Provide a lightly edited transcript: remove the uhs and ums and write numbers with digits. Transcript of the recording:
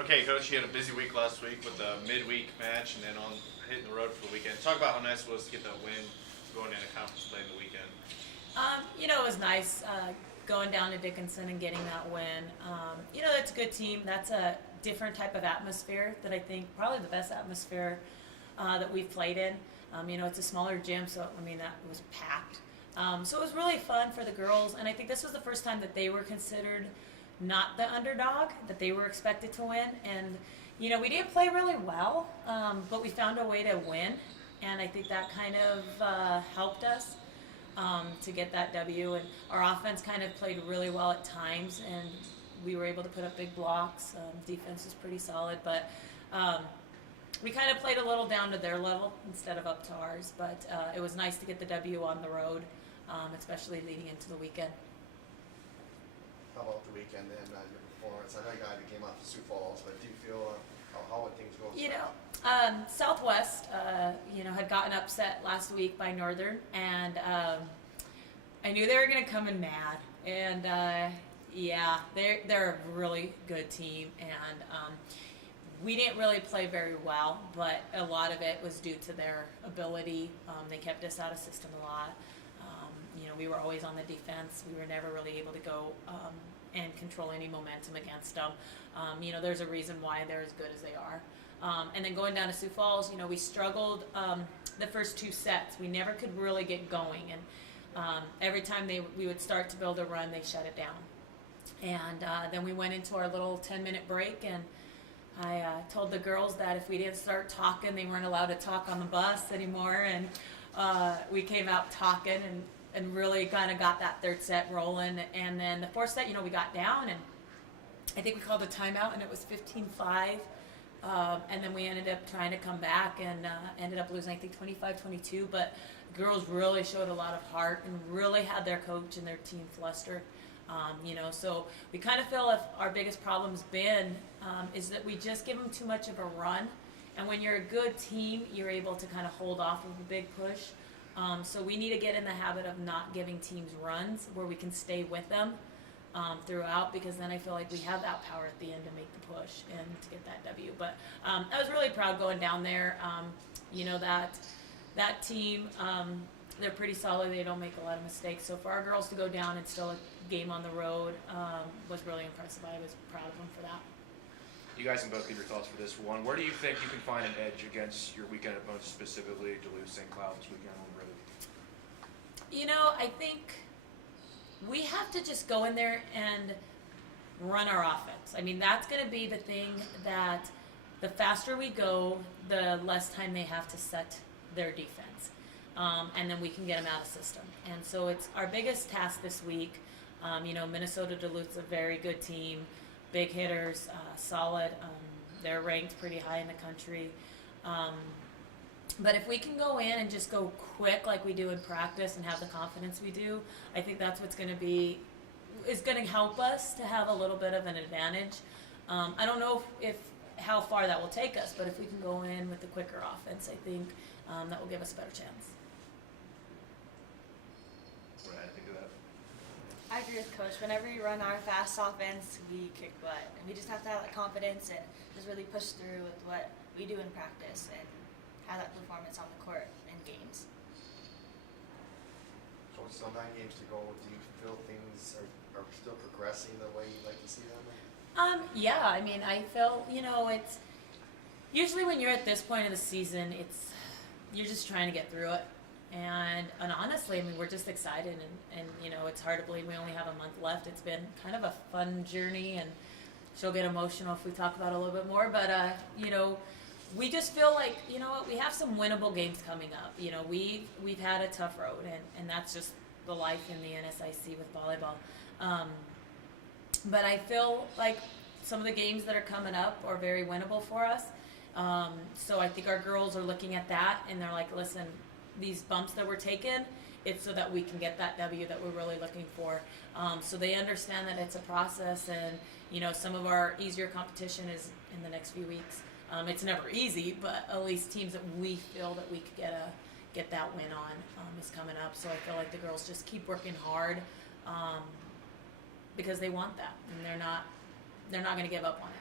Okay, Coach, you had a busy week last week with the midweek match and then on hitting the road for the weekend. Talk about how nice it was to get that win going into conference play in the weekend. It was nice going down to Dickinson and getting that win. It's a good team. That's a different type of atmosphere that I think probably the best atmosphere that we've played in. It's a smaller gym, so that was packed. So it was really fun for the girls, and I think this was the first time that they were considered not the underdog, that they were expected to win. And, we didn't play really well, but we found a way to win, and I think that kind of helped us to get that W. And our offense kind of played really well at times, and we were able to put up big blocks. Defense was pretty solid, but we kind of played a little down to their level instead of up to ours. But it was nice to get the W on the road, especially leading into the weekend. How about the weekend and your performance? I know you got a game off of Sioux Falls, but do you feel how would things go? Southwest, had gotten upset last week by Northern, and I knew they were going to come in mad. And they're a really good team, and we didn't really play very well, but a lot of it was due to their ability. They kept us out of system a lot. We were always on the defense. We were never really able to go and control any momentum against them. There's a reason why they're as good as they are. And then going down to Sioux Falls, we struggled the first two sets. We never could really get going, and every time we would start to build a run, they shut it down. And then we went into our little 10-minute break, and I told the girls that if we didn't start talking, they weren't allowed to talk on the bus anymore. And we came out talking and really kind of got that third set rolling. And then the fourth set, we got down, and I think we called a timeout, and it was 15-5. And then we ended up trying to come back and ended up losing, I think, 25-22. But the girls really showed a lot of heart and really had their coach and their team flustered. So we kind of feel if our biggest problem's been is that we just give them too much of a run. And when you're a good team, you're able to kind of hold off of a big push. So we need to get in the habit of not giving teams runs where we can stay with them throughout, because then I feel like we have that power at the end to make the push and to get that W. But I was really proud going down there. That team, they're pretty solid. They don't make a lot of mistakes. So for our girls to go down and still a game on the road was really impressive. I was proud of them for that. You guys can both give your thoughts for this one. Where do you think you can find an edge against your weekend opponents, specifically Duluth St. Cloud this weekend on the road? I think we have to just go in there and run our offense. That's going to be the thing that the faster we go, the less time they have to set their defense. And then we can get them out of system. And so it's our biggest task this week. Minnesota Duluth's a very good team, big hitters, solid. They're ranked pretty high in the country. But if we can go in and just go quick like we do in practice and have the confidence we do, I think that's what's going to help us to have a little bit of an advantage. I don't know if how far that will take us, but if we can go in with the quicker offense, I think that will give us a better chance. What do you think of that? I agree with Coach. Whenever we run our fast offense, we kick butt. And we just have to have that confidence and just really push through with what we do in practice and have that performance on the court in games. So it's still 9 games to go. Do you feel things are still progressing the way you'd like to see them? I feel, it's usually when you're at this point of the season, you're just trying to get through it. And honestly, we're just excited, and it's hard to believe we only have a month left. It's been kind of a fun journey, and she'll get emotional if we talk about it a little bit more. But, we just feel like, we have some winnable games coming up. We've had a tough road, and that's just the life in the NSIC with volleyball. But I feel like some of the games that are coming up are very winnable for us. So I think our girls are looking at that, and they're like, listen, these bumps that we're taking, it's so that we can get that W that we're really looking for. So they understand that it's a process, and, some of our easier competition is in the next few weeks. It's never easy, but at least teams that we feel that we could get that win on is coming up. So I feel like the girls just keep working hard because they want that, and they're not going to give up on it.